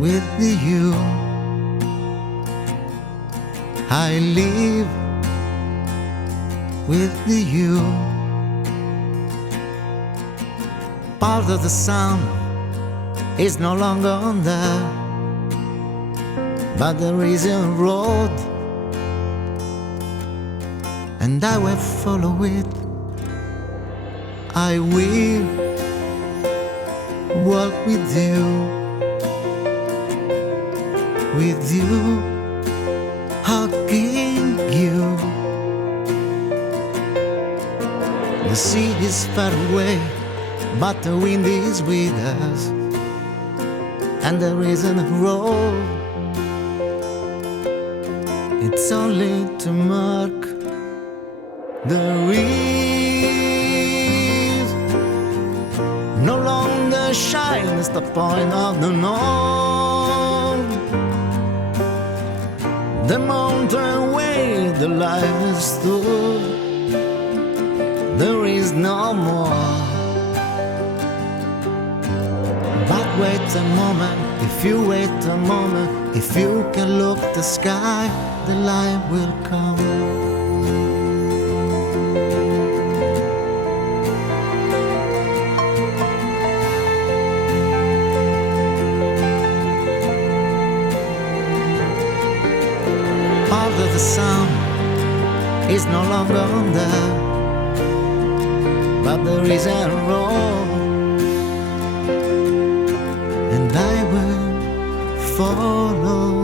with you. I live with you. Part of the sun is no longer on there, but there is a road, and I will follow it. I will walk with you, hugging you. The sea is far away, but the wind is with us, and there isn't a road. It's only to mark the reef. No longer shines the point of the north. The mountain where the life stood, there is no more. But wait a moment, if you wait a moment, if you can look the sky, the light will come. Part of the sun is no longer on there, but there is a road, and I will follow